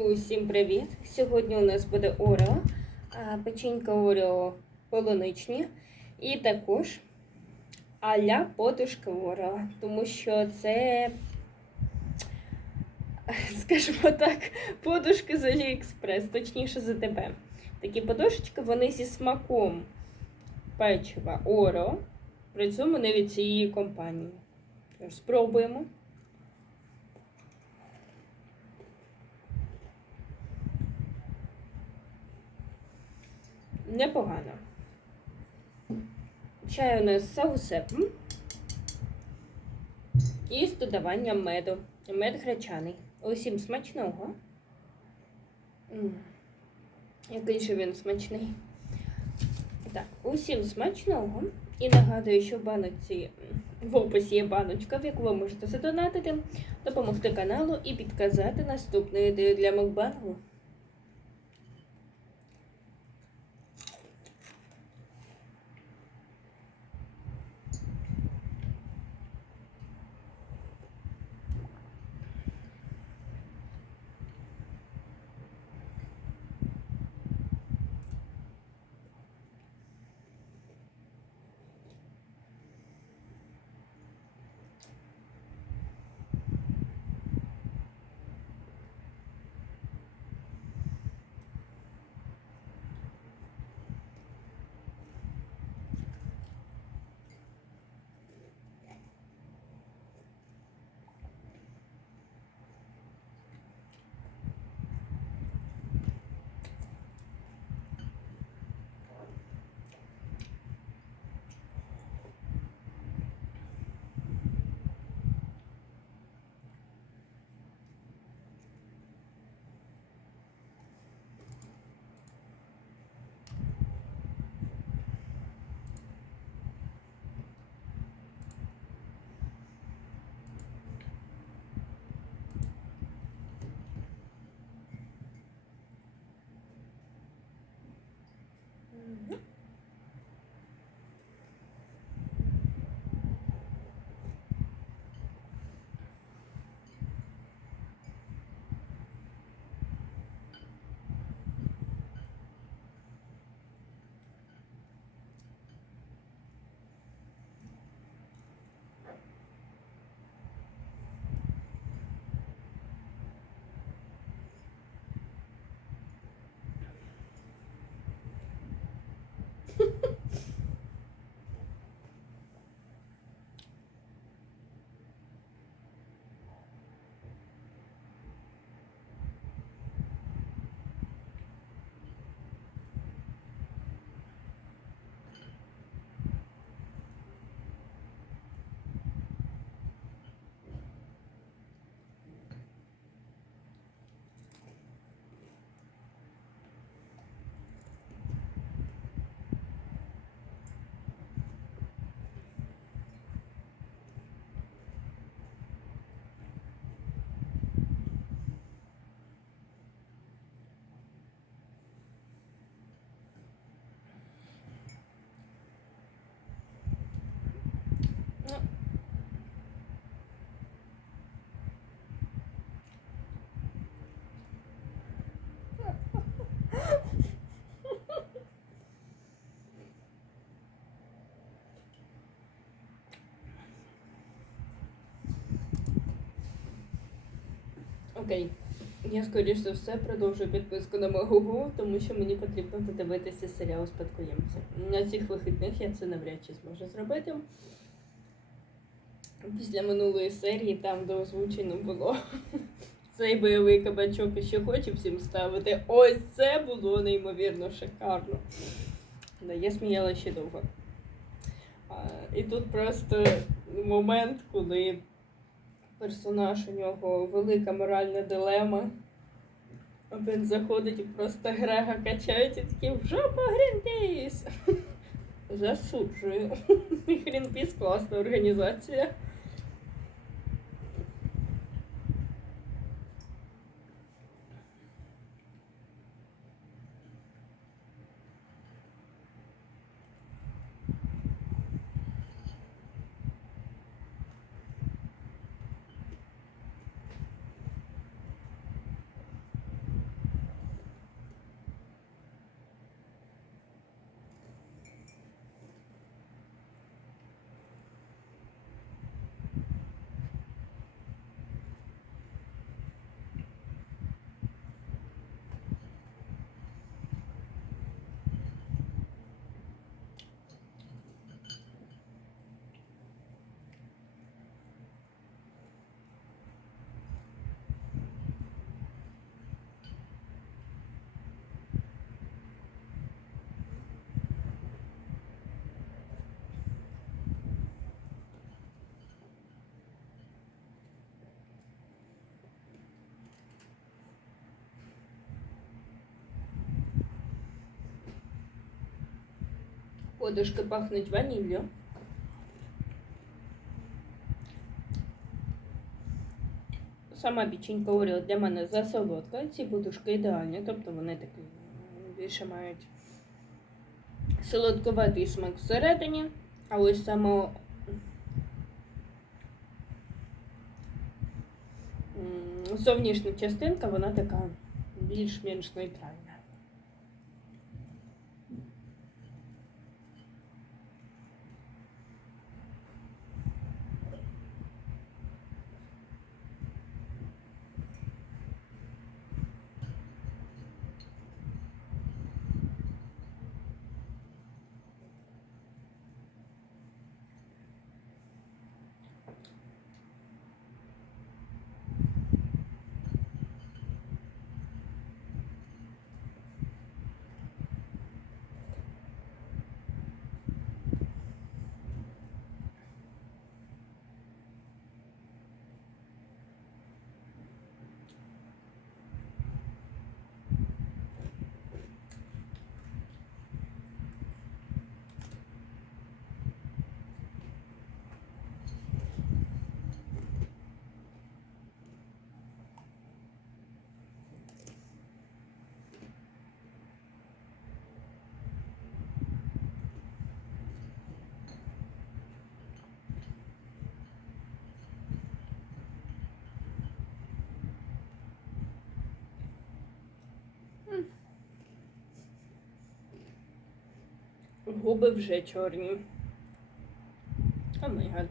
Усім привіт! Сьогодні у нас буде Орео, печенька Орео полуничні і також а-ля подушка Орео, тому що це, скажімо так, подушки з Аліекспрес, точніше з АТБ. Такі подушечки, вони зі смаком печива Орео, при цьому не від цієї компанії. Тож Спробуємо. Непогано. Чай у нас з саусепом і з додаванням меду. Мед гречаний. Усім смачного. Який же він смачний. Так, усім смачного. І нагадую, що в баночці в описі є баночка, в яку ви можете задонатити, допомогти каналу і підказати наступну ідею для мукбангу. Окей. Я, скоріш за все, продовжую підписку на Магугу, тому що мені потрібно додивитися серіал спадкоємця. На цих вихідних я це навряд чи зможу зробити. Після минулої серії, там, де озвучено було цей бойовий кабачок і що хочу всім ставити. Ось це було неймовірно шикарно. Да, я сміяла ще довго. А, і тут просто момент, коли персонаж у нього велика моральна дилема. Він заходить і просто Грега качають і такі в жопу Грінпіс. Засуджую. Грінпіс класна організація. Подушки пахнуть ваніллю. Сама печенька Оріо для мене засолодка. Ці подушки ідеальні, тобто вони такі більше мають солодковатий смак всередині, а ось сама зовнішня частинка, вона така більш-менш нейтральна. Губи вже чорні. О май гад.